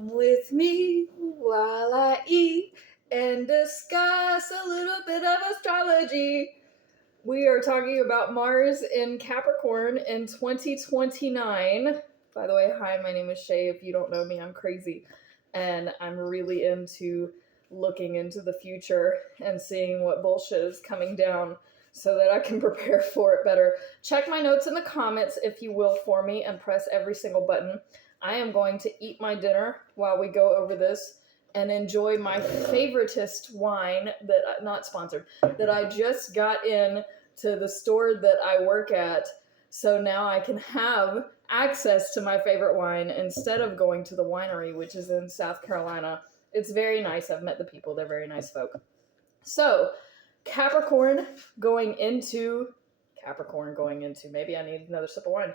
With me while I eat and discuss a little bit of astrology. We are talking about Mars in Capricorn in 2029. By the way, hi, my name is Shay. If you don't know me, I'm crazy. And I'm really into looking into the future and seeing what bullshit is coming down so that I can prepare for it better. Check my notes in the comments, if you will, for me, and press every single button. I am going to eat my dinner while we go over this and enjoy my favoritist wine that, not sponsored, that I just got in to the store that I work at. So now I can have access to my favorite wine instead of going to the winery, which is in South Carolina. It's very nice. I've met the people. They're very nice folk. So Capricorn going into, maybe I need another sip of wine.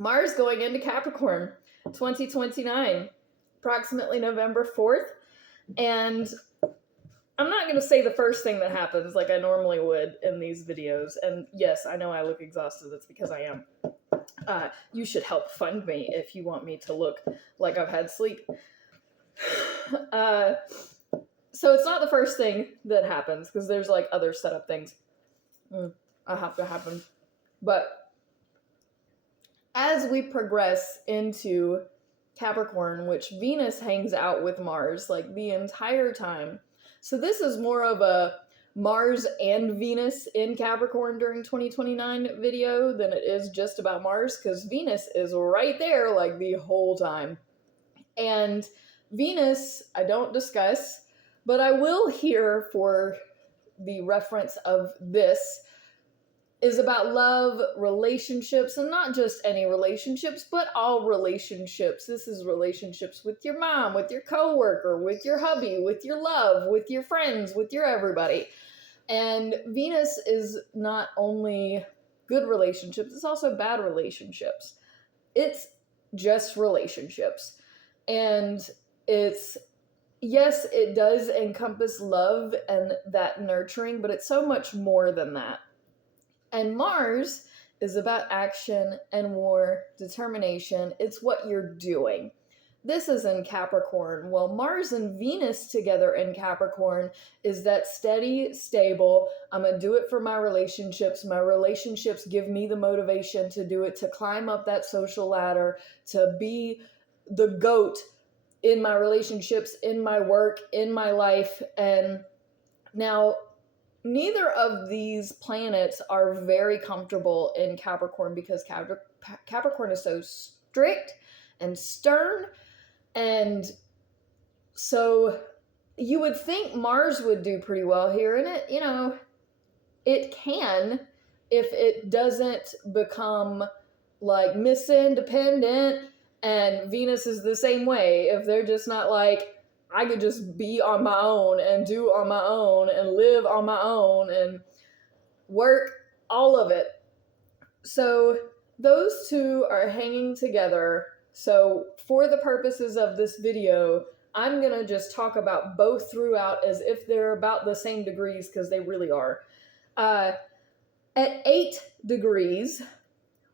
Mars going into Capricorn 2029, approximately November 4th. And I'm not going to say the first thing that happens like I normally would in these videos. And yes, I know I look exhausted. That's because I am. You should help fund me if you want me to look like I've had sleep. So it's not the first thing that happens because there's like other setup things that have to happen. But as we progress into Capricorn, which Venus hangs out with Mars like the entire time. So this is more of a Mars and Venus in Capricorn during 2029 video than it is just about Mars, because Venus is right there like the whole time. And Venus, I don't discuss, but I will here for the reference of this, is about love, relationships, and not just any relationships, but all relationships. This is relationships with your mom, with your coworker, with your hubby, with your love, with your friends, with your everybody. And Venus is not only good relationships, it's also bad relationships. It's just relationships. And it's, yes, it does encompass love and that nurturing, but it's so much more than that. And Mars is about action and war, determination. It's what you're doing. This is in Capricorn. Well, Mars and Venus together in Capricorn is that steady, stable, I'm going to do it for my relationships. My relationships give me the motivation to do it, to climb up that social ladder, to be the GOAT in my relationships, in my work, in my life. And now, neither of these planets are very comfortable in Capricorn because Capricorn is so strict and stern. And so you would think Mars would do pretty well here. And it can if it doesn't become like Miss Independent, and Venus is the same way. If they're just not like, I could just be on my own and do on my own and live on my own and work, all of it. So those two are hanging together. So for the purposes of this video, I'm going to just talk about both throughout as if they're about the same degrees, because they really are. At 8 degrees,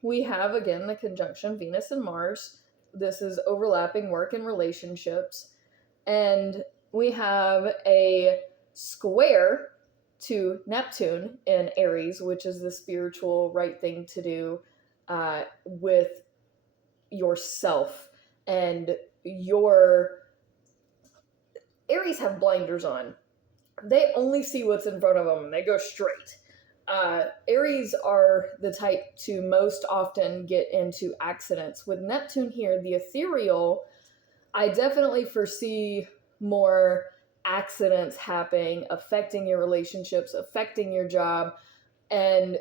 we have, again, the conjunction Venus and Mars. This is overlapping work and relationships. And we have a square to Neptune in Aries, which is the spiritual right thing to do with yourself. And Aries have blinders on. They only see what's in front of them. They go straight. Aries are the type to most often get into accidents. With Neptune here, the ethereal, I definitely foresee more accidents happening, affecting your relationships, affecting your job. And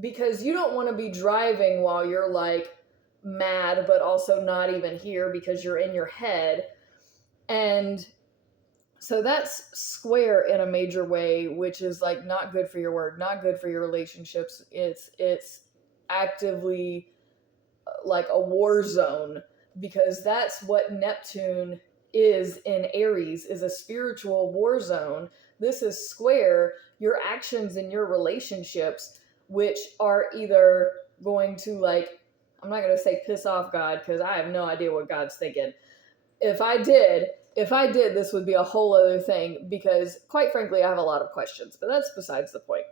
because you don't want to be driving while you're like mad, but also not even here because you're in your head. And so that's square in a major way, which is like not good for your work, not good for your relationships. It's actively like a war zone, because that's what Neptune is in Aries, is a spiritual war zone. This is square, your actions in your relationships, which are either going to like I'm not going to say piss off God, because I have no idea what God's thinking. If I did, this would be a whole other thing, because quite frankly, I have a lot of questions, but that's besides the point.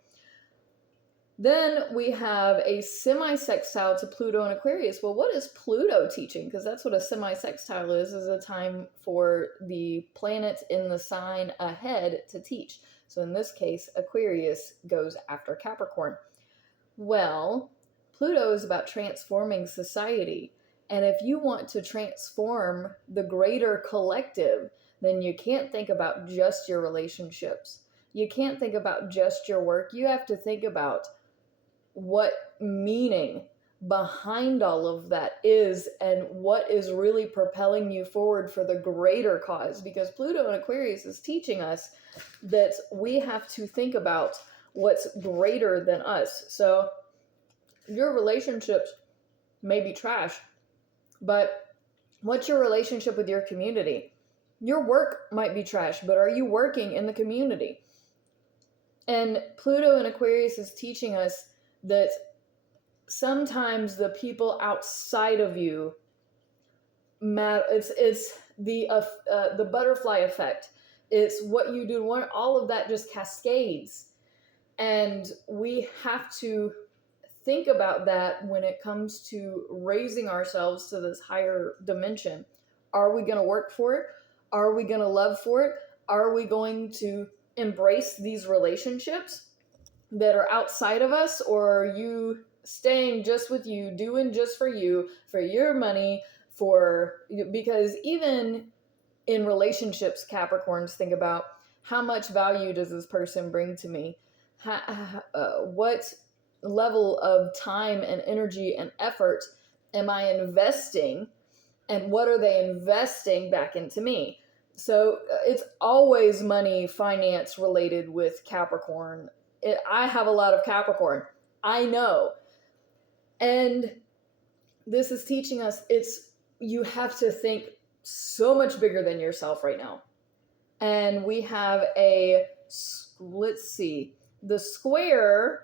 Then we have a semi-sextile to Pluto and Aquarius. Well, what is Pluto teaching? Because that's what a semi-sextile is a time for the planet in the sign ahead to teach. So in this case, Aquarius goes after Capricorn. Well, Pluto is about transforming society. And if you want to transform the greater collective, then you can't think about just your relationships. You can't think about just your work. You have to think about what meaning behind all of that is, and what is really propelling you forward for the greater cause. Because Pluto and Aquarius is teaching us that we have to think about what's greater than us. So your relationships may be trash, but what's your relationship with your community? Your work might be trash, but are you working in the community? And Pluto and Aquarius is teaching us that sometimes the people outside of you matter. It's the butterfly effect. It's what you do. All of that just cascades, and we have to think about that when it comes to raising ourselves to this higher dimension. Are we going to work for it? Are we going to love for it? Are we going to embrace these relationships that are outside of us, or are you staying just with you, doing just for you, for your money, because even in relationships, Capricorns think about, how much value does this person bring to me? What level of time and energy and effort am I investing, and what are they investing back into me? So it's always money, finance related with Capricorn. I have a lot of Capricorn, I know. And this is teaching us, you have to think so much bigger than yourself right now. And we have let's see, the square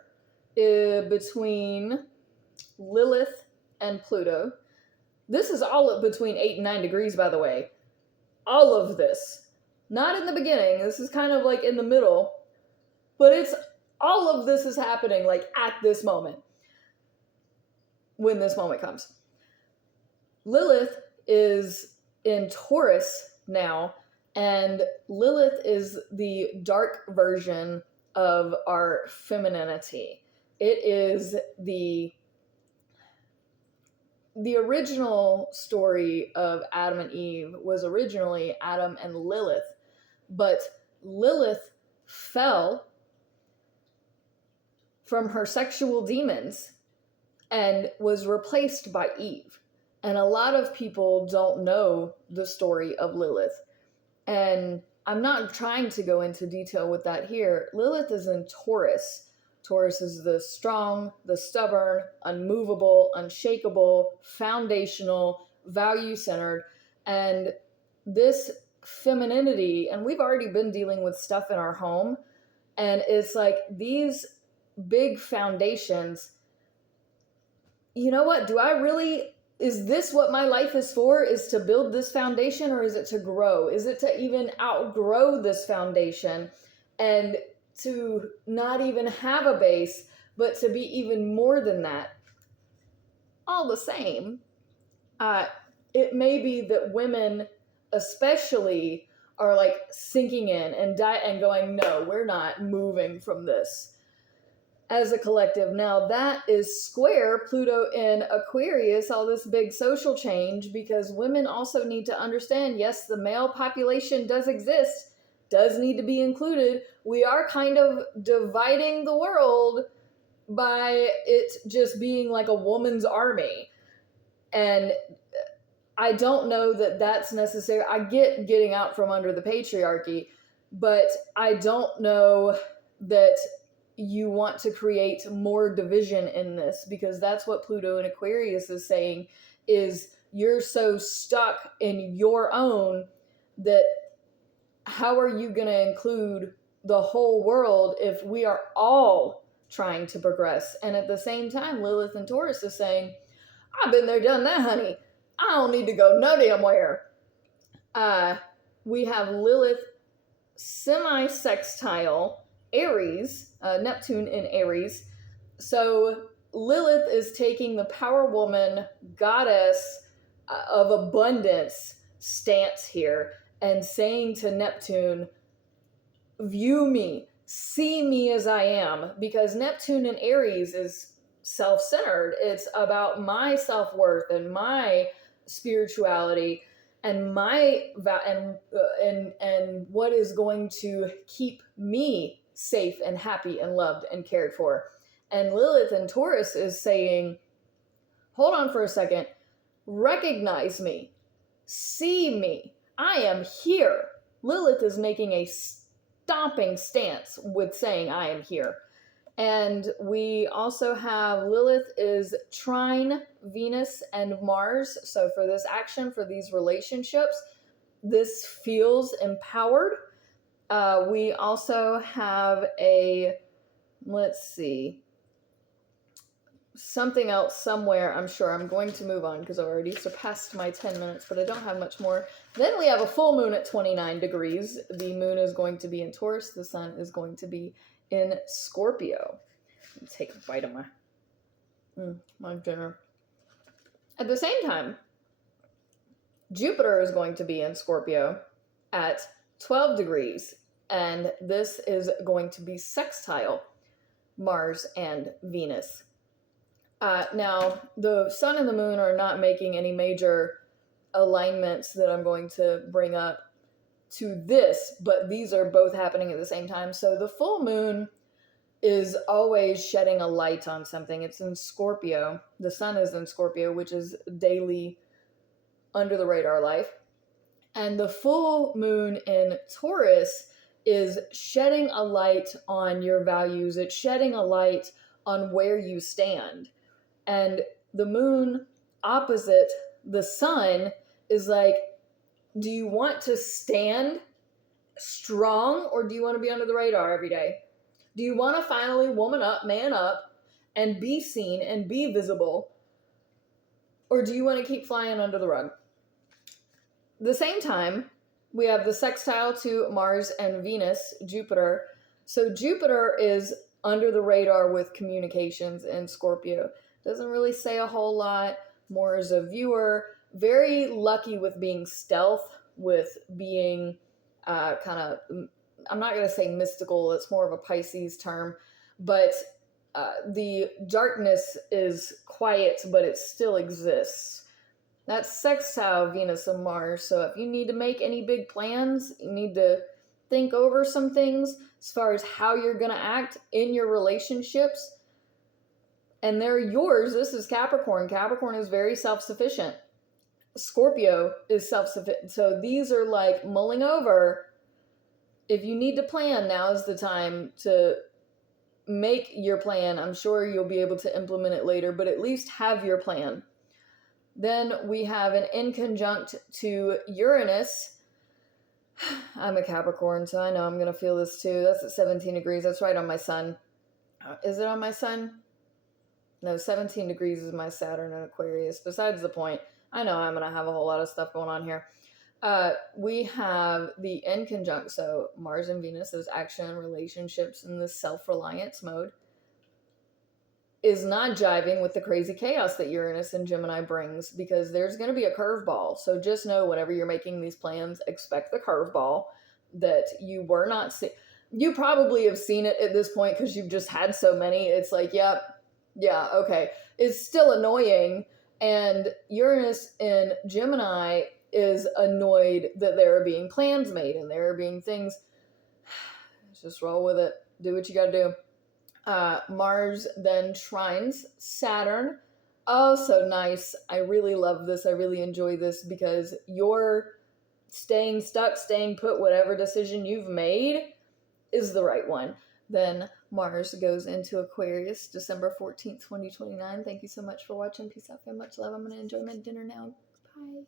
between Lilith and Pluto. This is all between 8 and 9 degrees, by the way. All of this. Not in the beginning. This is kind of like in the middle. But all of this is happening like at this moment. When this moment comes. Lilith is in Taurus now, and Lilith is the dark version of our femininity. It is the original story of Adam and Eve was originally Adam and Lilith, but Lilith fell from her sexual demons and was replaced by Eve. And a lot of people don't know the story of Lilith. And I'm not trying to go into detail with that here. Lilith is in Taurus. Taurus is the strong, the stubborn, unmovable, unshakable, foundational, value-centered. And this femininity, and we've already been dealing with stuff in our home, and it's like these big foundations. You know what? Is this what my life is for? Is to build this foundation, or is it to grow? Is it to even outgrow this foundation and to not even have a base, but to be even more than that? All the same, it may be that women especially are like sinking in and going, no, we're not moving from this as a collective. Now that is square Pluto in Aquarius, all this big social change, because women also need to understand, yes, the male population does exist, does need to be included. We are kind of dividing the world by it just being like a woman's army. And I don't know that that's necessary. I get getting out from under the patriarchy, but I don't know that you want to create more division in this, because that's what Pluto in Aquarius is saying, is you're so stuck in your own that how are you going to include the whole world if we are all trying to progress? And at the same time, Lilith and Taurus is saying, I've been there, done that, honey. I don't need to go no damn where. We have Lilith semi-sextile Aries, Neptune in Aries. So Lilith is taking the power woman, goddess of abundance stance here and saying to Neptune, view me, see me as I am, because Neptune in Aries is self-centered. It's about my self-worth and my spirituality and my and what is going to keep me safe and happy and loved and cared for. And Lilith in Taurus is saying, hold on for a second, recognize me, see me, I am here. Lilith is making a stomping stance with saying I am here. And we also have Lilith is trine Venus and Mars. So for this action, for these relationships, this feels empowered. We also have let's see, something else somewhere. I'm sure I'm going to move on because I've already surpassed my 10 minutes, but I don't have much more. Then we have a full moon at 29 degrees. The moon is going to be in Taurus. The sun is going to be in Scorpio. Take a bite of my dinner. At the same time, Jupiter is going to be in Scorpio at 12 degrees, and this is going to be sextile Mars and Venus. Now, the sun and the moon are not making any major alignments that I'm going to bring up to this, but these are both happening at the same time. So the full moon is always shedding a light on something. It's in Scorpio. The sun is in Scorpio, which is daily under the radar life. And the full moon in Taurus is shedding a light on your values. It's shedding a light on where you stand. And the moon opposite the sun is like, do you want to stand strong or do you want to be under the radar every day? Do you want to finally woman up, man up, and be seen and be visible? Or do you want to keep flying under the rug? At the same time, we have the sextile to Mars and Venus, Jupiter. So Jupiter is under the radar with communications in Scorpio. Doesn't really say a whole lot, more as a viewer. Very lucky with being stealth, with being kind of, I'm not going to say mystical, it's more of a Pisces term, but the darkness is quiet, but it still exists. That's sextile Venus and Mars, so if you need to make any big plans, you need to think over some things as far as how you're going to act in your relationships, and they're yours. This is Capricorn. Capricorn is very self-sufficient. Scorpio is self-sufficient. So these are like mulling over. If you need to plan, now is the time to make your plan. I'm sure you'll be able to implement it later, but at least have your plan. Then we have an inconjunct to Uranus. I'm a Capricorn, so I know I'm going to feel this too. That's at 17 degrees. That's right on my sun. Is it on my sun? No, 17 degrees is my Saturn in Aquarius. Besides the point, I know I'm going to have a whole lot of stuff going on here. We have the inconjunct, so Mars and Venus, those action relationships in the self-reliance mode, is not jiving with the crazy chaos that Uranus and Gemini brings, because there's going to be a curveball. So just know whenever you're making these plans, expect the curveball that you were not seeing. You probably have seen it at this point because you've just had so many. It's like, yep, yeah, okay. It's still annoying. And Uranus in Gemini is annoyed that there are being plans made and there are being things. Just roll with it. Do what you got to do. Mars then trines Saturn. Oh, so nice. I really love this. I really enjoy this because you're staying stuck, staying put, whatever decision you've made is the right one. Then Mars goes into Aquarius December 14th, 2029. Thank you so much for watching. Peace out. Much love. I'm going to enjoy my dinner now. Bye.